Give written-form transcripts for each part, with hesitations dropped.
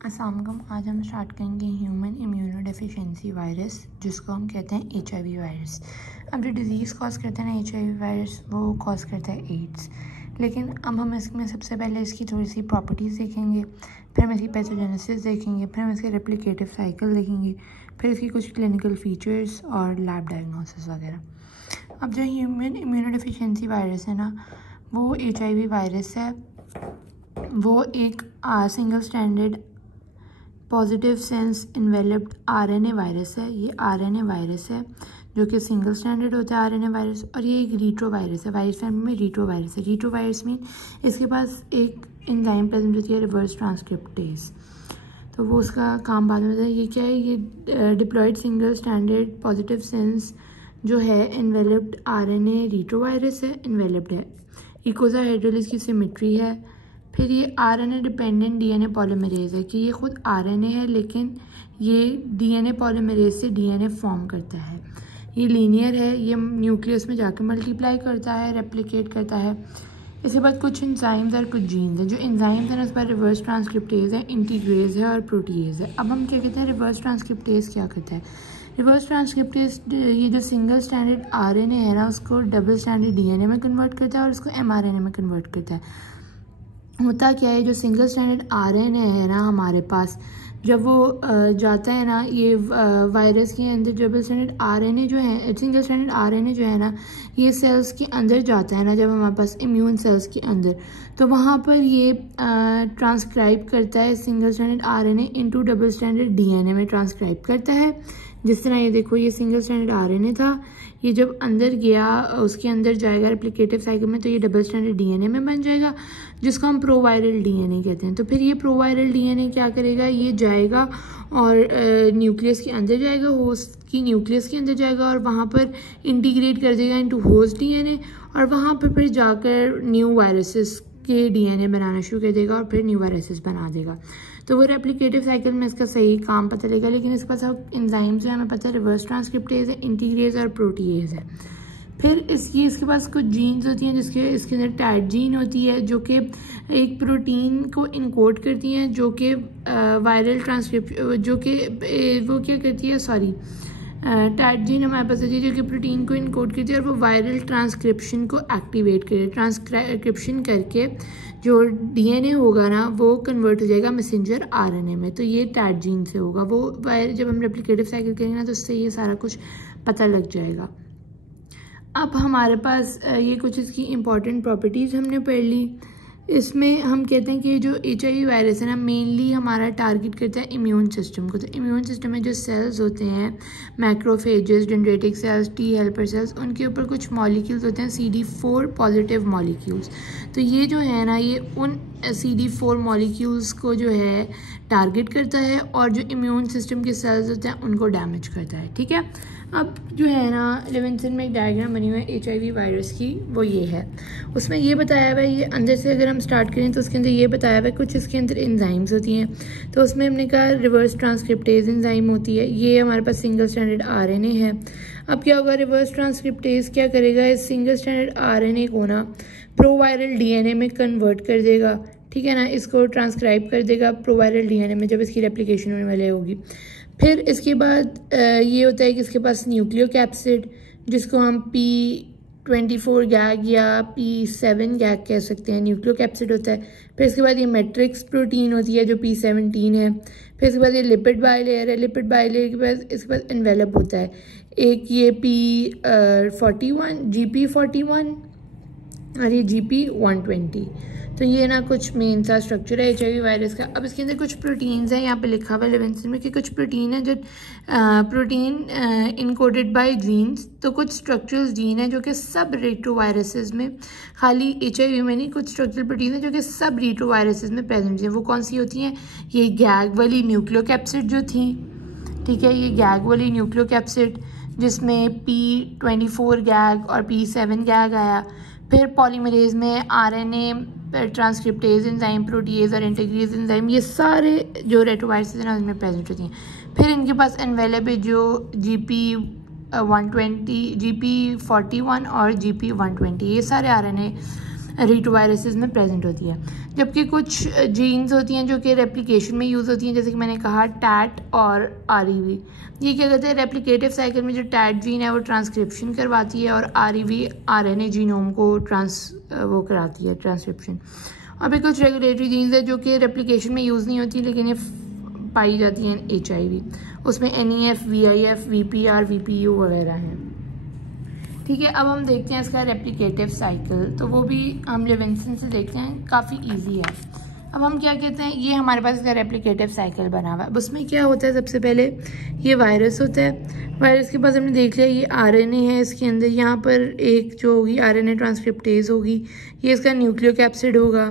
अस्सलाम वालेकुम। आज हम स्टार्ट करेंगे ह्यूमन इम्यूनो डेफिशिएंसी वायरस, जिसको हम कहते हैं HIV वायरस। अब जो डिज़ीज़ कॉज करते हैं ना HIV वायरस, वो कॉज करता है एड्स। लेकिन अब हम इसमें सबसे पहले इसकी थोड़ी सी प्रॉपर्टीज़ देखेंगे, फिर हम इसकी पैथोजेनेसिस देखेंगे, फिर हम इसके रेप्लिकेटिव साइकिल देखेंगे, फिर इसकी कुछ क्लिनिकल फीचर्स और लैब डायग्नोसिस वगैरह। अब जो ह्यूमन इम्यूनो डेफिशिएंसी वायरस है ना, वो HIV वायरस है। वो एक single standard positive sense enveloped RNA virus है। ये RNA वायरस है जो कि सिंगल स्टैंडर्ड होता है RNA वायरस, और ये एक रीट्रो वायरस है। वायरस फैमिली में रीट्रो वायरस है। रीट्रो वायरस मीन इसके पास एक एंजाइम प्रेजेंट होती है, रिवर्स ट्रांसक्रिप्टेज। तो वो उसका काम बाद में होता है। ये क्या है? ये diploid single standard positive sense जो है इन्वेलप्ड RNA रीट्रो वायरस है, इन्वेलप्ड है। इकोसाहेड्रल इसकी सिमेट्री है। फिर ये RNA डिपेंडेंट DNA पॉलीमरेज है, कि ये खुद RNA है लेकिन ये DNA पॉलीमरेज से DNA फॉर्म करता है। ये लीनियर है, ये न्यूक्लियस में जाकर मल्टीप्लाई करता है, रेप्लिकेट करता है। इसके बाद कुछ एंजाइम्स और कुछ जीन्स हैं। जो एंजाइम्स हैं उस पर रिवर्स ट्रांसक्रिप्टेज है, इंटीग्रेज है और प्रोटीज है। अब हम क्या कहते हैं, रिवर्स ट्रांसक्रिप्टेज क्या करता है? रिवर्स ट्रांसक्रिप्टेज ये जो सिंगल स्टैंडर्ड RNA है ना, उसको डबल स्टैंडर्ड DNA में कन्वर्ट करता है और उसको mRNA में कन्वर्ट करता है। होता क्या है, जो सिंगल स्टैंडर्ड RNA है ना हमारे पास, जब वो जाता है ना ये वायरस के अंदर, डबल स्टैंडर्ड RNA जो है, सिंगल स्टैंडर्ड RNA जो है ना, ये सेल्स के अंदर जाता है ना, जब हमारे पास इम्यून सेल्स के अंदर, तो वहाँ पर ये ट्रांसक्राइब करता है single standard RNA into double standard DNA में ट्रांसक्राइब करता है। जिस तरह ये देखो, ये सिंगल स्टैंडर्ड RNA था, ये जब अंदर गया उसके अंदर जाएगा रेप्लिकेटिव साइकिल में, तो ये डबल स्टैंडर्ड DNA में बन जाएगा, जिसको हम प्रोवायरल DNA कहते हैं। तो फिर ये प्रोवायरल DNA क्या करेगा, ये जाएगा और न्यूक्लियस के अंदर जाएगा, होस्ट की न्यूक्लियस के अंदर जाएगा और वहाँ पर इंटीग्रेट कर देगा इनटू होस्ट DNA, और वहाँ पर फिर जाकर न्यू वायरसेस के DNA बनाना शुरू कर देगा और फिर न्यू वायरसेस बना देगा। तो वो रेप्लिकेटिव साइकिल में इसका सही काम पता लगेगा। लेकिन इसके पास एंजाइम्स हैं, हमें पता है रिवर्स ट्रांसक्रिप्टेज है, इंटीग्रेज और प्रोटीएज है। फिर इसके पास कुछ जीन्स होती हैं, इसके अंदर टैट जीन होती है, जो कि एक प्रोटीन को इनकोड करती हैं, जो कि वायरल ट्रांसक्रिप्शन, जो कि वो क्या करती है, टैट जीन हमारे पास होती है जो कि प्रोटीन को इनकोड करती है और वो वायरल ट्रांसक्रिप्शन को एक्टिवेट करे। ट्रांसक्रिप्शन करके जो DNA होगा ना, वो कन्वर्ट हो जाएगा मैसेंजर RNA में। तो ये टैट जीन से होगा। वो जब हम रेप्लिकेटिव साइकिल करेंगे ना, तो उससे ये सारा कुछ पता लग जाएगा। अब हमारे पास ये कुछ इसकी इम्पॉर्टेंट प्रॉपर्टीज़ हमने पढ़ ली। इसमें हम कहते हैं कि जो HIV वायरस है ना, मेनली हमारा टारगेट करता है इम्यून सिस्टम को। तो इम्यून सिस्टम में जो सेल्स होते हैं, macrophages, dendritic cells, T helper cells, उनके ऊपर कुछ मॉलिक्यूल्स होते हैं, CD4 पॉजिटिव मॉलिक्यूल्स। तो ये जो है ना, ये उन CD4 मॉलिक्यूल्स को जो है टारगेट करता है और जो इम्यून सिस्टम के सेल्स होते हैं उनको डैमेज करता है। ठीक है। अब जो है ना, लेविंसन में एक डायग्राम बनी हुई है HIV वायरस की, वो ये है। उसमें ये बताया हुआ है, ये अंदर से अगर हम स्टार्ट करें तो उसके अंदर ये बताया हुआ है कुछ इसके अंदर एंजाइम्स होती हैं। तो उसमें हमने कहा रिवर्स ट्रांसक्रिप्टेज एंजाइम होती है। ये हमारे पास सिंगल स्टैंडर्ड RNA है। अब क्या होगा, रिवर्स ट्रांसक्रिप्टेज क्या करेगा, इस सिंगल स्टैंडर्ड RNA को ना प्रोवायरल DNA में कन्वर्ट कर देगा। ठीक है ना, इसको ट्रांसक्राइब कर देगा प्रोवायरल DNA में, जब इसकी रेप्लिकेशन होने वाली होगी। फिर इसके बाद ये होता है कि इसके पास न्यूक्लियोकैप्सिड, जिसको हम P24 गैग या P7 गैग कह सकते हैं, न्यूक्लियोकैप्सिड होता है। फिर इसके बाद ये मैट्रिक्स प्रोटीन होती है जो P17 है। फिर इसके बाद ये लिपिड बाइलेयर है। लिपिड बाइलेयर के बाद इसके बाद एनवेलप होता है, एक ये P41 GP41 और ये GP120। तो ये ना कुछ मेन सा स्ट्रक्चर है HIV वायरस का। अब इसके अंदर कुछ प्रोटीन्स हैं, यहाँ पे लिखा हुआ है लेविंसन में कि कुछ प्रोटीन है जो प्रोटीन इनकोडेड बाय जीन्स। तो कुछ स्ट्रक्चरल जीन है जो कि सब रेट्रोवायरसेस में, खाली HIV में नहीं, कुछ स्ट्रक्चरल प्रोटीन है जो कि सब रेट्रोवायरसेस में प्रेजेंट हैं। वो कौन सी होती हैं? ये गैग वाली न्यूक्लियोकैप्सिड जो थी, ठीक है, ये गैग वाली न्यूक्लियोकैप्सिड जिसमें P24 गैग और P7 गैग आया। फिर पॉलीमरेज में RNA ट्रांसक्रिप्टेज एंजाइम, प्रोटीएज और इंटीग्रेज एंजाइम, ये सारे जो रेट्रोवायरसेस हैं ना उनमें प्रेजेंट होती हैं। फिर इनके पास एनवेलप है जो GP120, GP41 और GP120, ये सारे RNA रीटोवायरसेस में प्रेजेंट होती है। जबकि कुछ जीन्स होती हैं जो कि रेप्लिकेशन में यूज़ होती हैं, जैसे कि मैंने कहा टैट और REV। ये क्या कहते हैं, रेप्लिकेटिव साइकिल में जो टैट जीन है वो ट्रांसक्रिप्शन करवाती है और REV RNA जीनोम को वो कराती है ट्रांसक्रिप्शन। और फिर कुछ रेगुलेटरी जीन्स है जो कि रेप्लिकेशन में यूज़ नहीं होती लेकिन ये पाई जाती हैं HIV, उसमें NEF, VIF, VPR, VPU वगैरह हैं। ठीक है, अब हम देखते हैं इसका रेप्लिकेटिव साइकिल, तो वो भी हम लेविंसन से देखते हैं, काफ़ी इजी है। अब हम क्या कहते हैं, ये हमारे पास इसका रेप्लिकेटिव साइकिल बना हुआ है। उसमें क्या होता है, सबसे पहले ये वायरस होता है। वायरस के पास हमने देख लिया ये RNA है, इसके अंदर यहाँ पर एक जो होगी RNA ट्रांसक्रिप्टेज होगी, ये इसका न्यूक्लियोकैप्सिड होगा।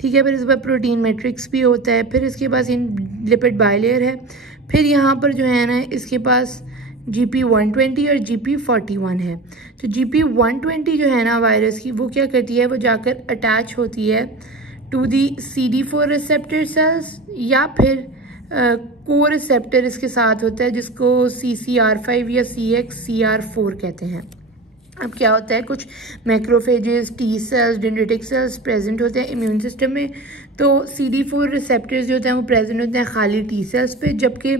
ठीक है, फिर इसके बाद प्रोटीन मैट्रिक्स भी होता है, फिर इसके पास लिपिड बायलेयर है, फिर यहाँ पर जो है ना इसके पास GP120 और GP41 है। तो GP120 जो है ना वायरस की, वो क्या करती है, वो जाकर अटैच होती है to the CD4 receptor cells या फिर को रिसेप्टर इसके साथ होता है जिसको CCR5 या CXCR4 कहते हैं। अब क्या होता है, कुछ macrophages, T cells, dendritic cells present होते हैं इम्यून सिस्टम में। तो CD4 रिसेप्टर्स जो होते हैं वो प्रेजेंट होते हैं खाली T सेल्स पे, जबकि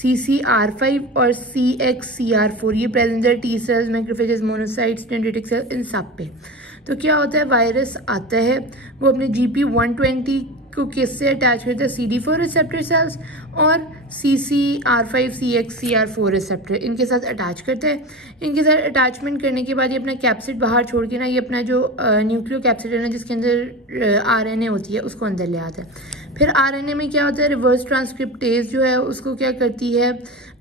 CCR5 और CXCR4 ये प्रेजेंट है T cells, macrophages, monocytes, dendritic cells, इन सब पे। तो क्या होता है, वायरस आता है, वो अपने GP120 को किससे अटैच करता है, CD4 रिसेप्टर सेल्स और CCR5, CXCR4 रिसेप्टर, इनके साथ अटैच करता है। इनके साथ अटैचमेंट करने के बाद ये अपना कैप्सिड बाहर छोड़ के ना, ये अपना जो न्यूक्लियो कैप्सिड है ना जिसके अंदर RNA होती है उसको अंदर ले आता है। फिर RNA में क्या होता है, रिवर्स ट्रांसक्रिप्टेज जो है उसको क्या करती है,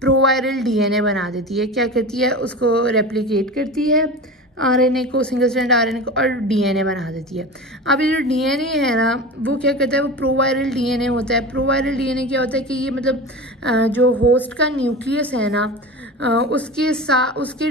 प्रोवायरल DNA बना देती है। क्या करती है, उसको रेप्लिकेट करती है RNA को, सिंगल स्ट्रैंड RNA को, और DNA बना देती है। अब ये जो DNA है ना वो क्या करता है, वो प्रोवायरल DNA होता है। प्रोवायरल DNA क्या होता है कि ये मतलब जो होस्ट का न्यूक्लियस है ना उसके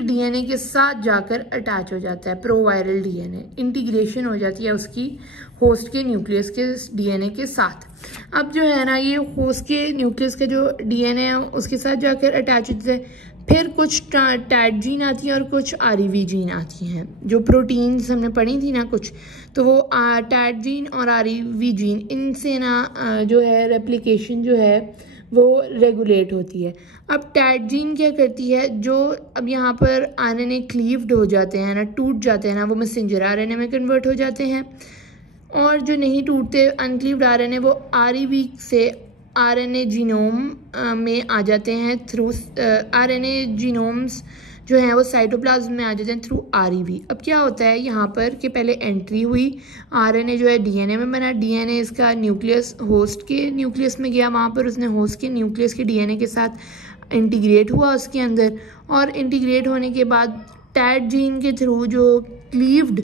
DNA के साथ जाकर अटैच हो जाता है। प्रोवायरल DNA इंटीग्रेशन हो जाती है उसकी होस्ट के न्यूक्लियस के DNA के साथ। अब जो है ना ये होस्ट के न्यूक्लियस का जो DNA है उसके साथ जाकर अटैच होते हैं। फिर कुछ टैट जीन आती है और कुछ REV जीन आती हैं, जो प्रोटीन्स हमने पढ़ी थी ना कुछ, तो वो टैट जीन और REV जीन, इनसे ना जो है रेप्लिकेशन जो है वो रेगुलेट होती है। अब टैट जीन क्या करती है, जो अब यहाँ पर RNA क्लीव्ड हो जाते हैं ना, टूट जाते हैं ना, वो मैसेंजर RNA में कन्वर्ट हो जाते हैं। और जो नहीं टूटते अनक्लीव्ड RNA वो REV से RNA जीनोम में आ जाते हैं थ्रू RNA जीनोम्स जो हैं वो साइटोप्लाज्म में आ जाते हैं थ्रू REV। अब क्या होता है यहाँ पर कि पहले एंट्री हुई, RNA जो है DNA में बना, DNA इसका न्यूक्लियस होस्ट के न्यूक्लियस में गया, वहाँ पर उसने होस्ट के न्यूक्लियस के DNA के साथ इंटीग्रेट हुआ उसके अंदर, और इंटीग्रेट होने के बाद टैट जीन के थ्रू जो क्लीव्ड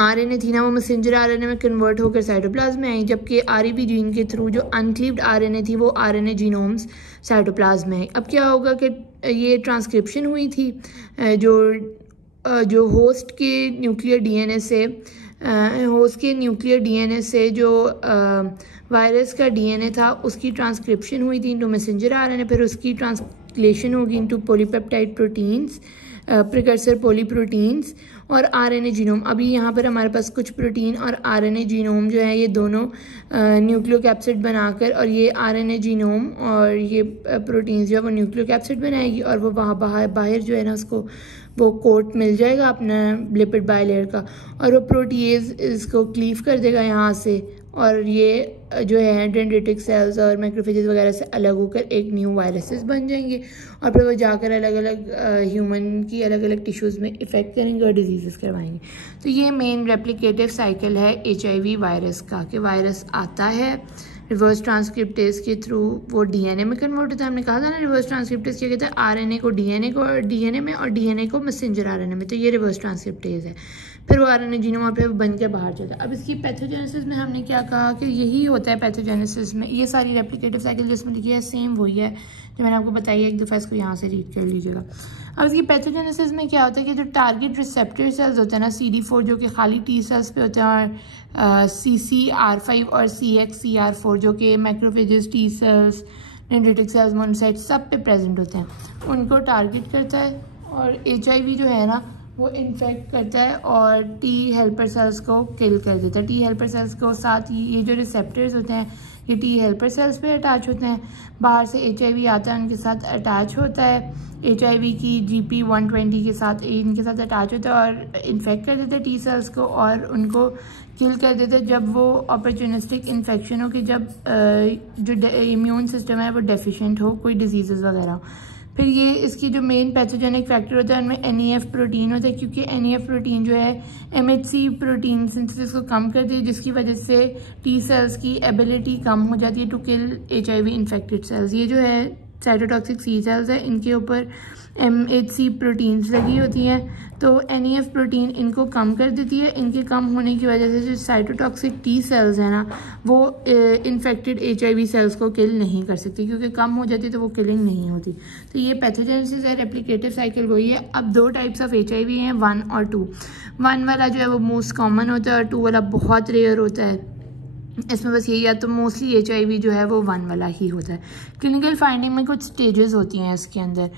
RNA थी ना वो मैसेंजर RNA में कन्वर्ट होकर साइटोप्लाज्म में आई, जबकि REV जीन के थ्रू जो अनक्लीव्ड RNA थी वो RNA जीनोम्स साइटोप्लाज्म में आई। अब क्या होगा कि ये ट्रांसक्रिप्शन हुई थी जो होस्ट के न्यूक्लियर DNA से जो वायरस का DNA था उसकी ट्रांसक्रिप्शन हुई थी इनटू मैसेंजर RNA, फिर उसकी ट्रांसलेशन होगी इनटू पॉलीपेप्टाइड प्रोटीन्स, प्रिकर्सर पॉलीप्रोटीन्स और RNA जीनोम। अभी यहाँ पर हमारे पास कुछ प्रोटीन और RNA जीनोम जो है ये दोनों न्यूक्लियोकैप्सिड बनाकर, और ये RNA जीनोम और ये प्रोटीन्स जो है वो न्यूक्लियोकैप्सिड बनाएगी, और वो वहाँ बाहर जो है ना उसको वो कोट मिल जाएगा अपना लिपिड बायलेयर का, और वो प्रोटीएज इसको क्लीव कर देगा यहाँ से, और ये जो है डेंड्रिटिक सेल्स और मैक्रोफेजेस वगैरह से अलग होकर एक न्यू वायरसेस बन जाएंगे, और फिर वो जाकर अलग अलग ह्यूमन की अलग अलग टिश्यूज़ में इफ़ेक्ट करेंगे और डिजीज़ करवाएंगे। तो ये मेन रेप्लिकेटिव साइकिल है HIV वायरस का, कि वायरस आता है रिवर्स ट्रांसक्रिप्टेज के थ्रू वो DNA में कन्वर्ट होता है। हमने कहा था ना रिवर्स ट्रांसक्रिप्टेज क्या कहता है, RNA को DNA में और DNA को मैसेंजर RNA में, तो ये रिवर्स ट्रांसक्रिप्टेज है। फिर वो RNA जीनोम वहाँ पे बन के बाहर जाता है। अब इसकी पैथोजेनेसिस में हमने क्या कहा कि यही होता है पैथोजेनेसिस में, ये सारी रेप्लिकेटिव साइकिल जिसमें लिखी है सेम वही है जो मैंने आपको बताई है, एक दफ़ा इसको यहाँ से रीड कर लीजिएगा। अब इसकी पैथोजेनेसिस में क्या होता है कि जो टारगेट रिसेप्टर सेल्स होते हैं ना CD4 जो कि खाली T सेल्स पे होते हैं, और CCR5 और CXCR4 जो कि macrophages, T cells, dendritic cells, monocytes सब पे प्रेजेंट होते हैं, उनको टारगेट करता है। और HIV जो है ना वो इन्फेक्ट करता है और टी हेल्पर सेल्स को किल कर देता है। टी हेल्पर सेल्स को साथ ही ये जो रिसेप्टर्स होते हैं ये टी हेल्पर सेल्स पे अटैच होते हैं। बाहर से HIV आता है, उनके साथ अटैच होता है, HIV की GP120 के साथ इनके साथ अटैच होता है और इन्फेक्ट कर देता है टी सेल्स को और उनको किल कर देते हैं जब वो अपॉर्चुनिस्टिक इन्फेक्शन हो, कि जब जो इम्यून सिस्टम है वो डेफिशिएंट हो, कोई डिजीज़ वगैरह। फिर ये इसकी जो मेन पैथोजेनिक फैक्टर होता है उनमें NEF प्रोटीन होता है, क्योंकि NEF प्रोटीन जो है MHC प्रोटीन सिंथेसिस को कम करती है, जिसकी वजह से टी सेल्स की एबिलिटी कम हो जाती है to kill HIV infected cells. ये जो है साइटोटॉक्सिक C सेल्स है, इनके ऊपर MHC प्रोटीन्स लगी होती हैं, तो NEF प्रोटीन इनको कम कर देती है। इनके कम होने की वजह से जो साइटोटॉक्सिक T सेल्स है ना वो इन्फेक्टेड HIV सेल्स को किल नहीं कर सकती, क्योंकि कम हो जाती तो वो किलिंग नहीं होती। तो ये पैथोजेनेसिस है, रेप्लिकेटिव साइकिल वही है। अब 2 टाइप्स ऑफ HIV हैं, 1 और 2। 1 वाला जो है वो मोस्ट कॉमन होता है और 2 वाला बहुत रेयर होता है। इसमें बस यही है, तो मोस्टली HIV जो है वो 1 वाला ही होता है। क्लिनिकल फाइंडिंग में कुछ स्टेजेस होती हैं इसके अंदर,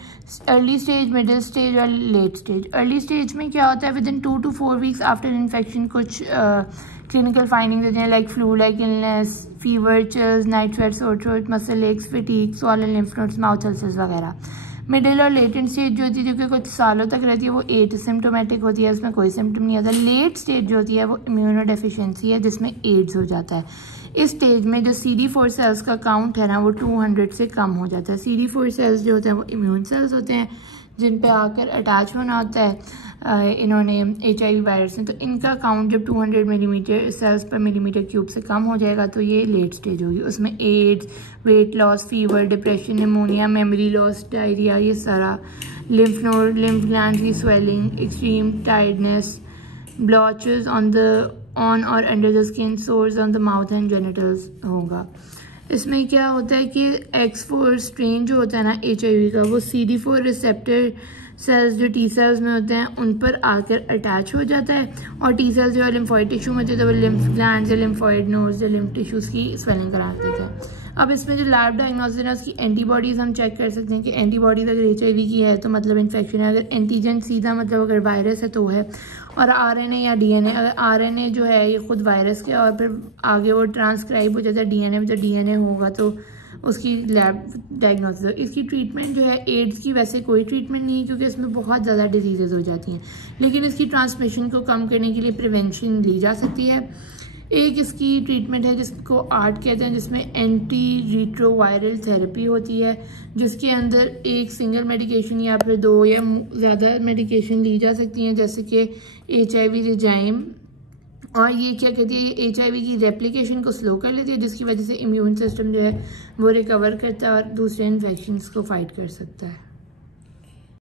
अर्ली स्टेज, मिडिल स्टेज और लेट स्टेज। अर्ली स्टेज में क्या होता है, within 2 to 4 weeks after infection कुछ क्लिनिकल फाइंडिंग होती हैं, like flu like illness, fever, chills, night sweat, sore throat, muscle x, fatigue, swollen lymph nodes, mouth ulcers वगैरह। Middle और लेटेंट स्टेज जो होती है, जो कि कुछ सालों तक रहती है, वो एसिम्प्टोमेटिक होती है, उसमें कोई सिम्टम नहीं आता। लेट स्टेज जो होती है वो इम्यूनोडेफिशिएंसी है, जिसमें एड्स हो जाता है। इस स्टेज में जो CD4 सेल्स का काउंट है ना वो 200 से कम हो जाता है। CD4 सेल्स जो होते हैं वो इम्यून सेल्स होते हैं, जिन पे आकर अटैच होना होता है इन्होंने HIV वायरस ने। तो इनका काउंट जब 200 मिलीमीटर सेल्स पर मिलीमीटर क्यूब से कम हो जाएगा तो ये लेट स्टेज होगी। उसमें AIDS, weight loss, fever, depression, pneumonia, memory loss, diarrhoea, ये सारा, लिम्फ नोड, लिम्फ ग्लैंड की swelling, extreme tiredness, blotches on और under the skin, sores on the mouth and genitals होगा। इसमें क्या होता है कि X4 स्ट्रेन जो होता है ना HIV का, वो CD4 रिसेप्टर सेल्स जो T सेल्स में होते हैं उन पर आकर अटैच हो जाता है और T सेल्स जो है लिम्फॉइड टिश्यू में होते हैं तो वो लिम्फ ग्लैंड या लिम्फॉइड नोड्स या लिम्फ टिश्यूज़ की स्वेलिंग करा देते हैं। अब इसमें जो लैब डायग्नोसिस है उसकी एंटीबॉडीज़ हम चेक कर सकते हैं कि एंटीबॉडीज़ अगर HIV की है तो मतलब इन्फेक्शन है, अगर एंटीजन सीधा मतलब अगर वायरस है तो है, और RNA या DNA, अगर RNA जो है ये खुद वायरस के और फिर आगे वो ट्रांसक्राइब हो जाता है DNA में, तो DNA होगा तो उसकी लैब डायग्नोसिस। इसकी ट्रीटमेंट जो है एड्स की वैसे कोई ट्रीटमेंट नहीं है, क्योंकि इसमें बहुत ज़्यादा डिजीज़ हो जाती हैं, लेकिन इसकी ट्रांसमिशन को कम करने के लिए प्रिवेंशन ली जा सकती है। एक इसकी ट्रीटमेंट है जिसको ART कहते हैं, जिसमें एंटी रिट्रोवायरल थेरेपी होती है, जिसके अंदर एक सिंगल मेडिकेशन या फिर 2 या ज़्यादा मेडिकेशन ली जा सकती हैं, जैसे कि HIV रिजाइम, और ये क्या कहती है, ये HIV की रेप्लिकेशन को स्लो कर लेती है, जिसकी वजह से इम्यून सिस्टम जो है वो रिकवर करता है और दूसरे इन्फेक्शंस को फाइट कर सकता है।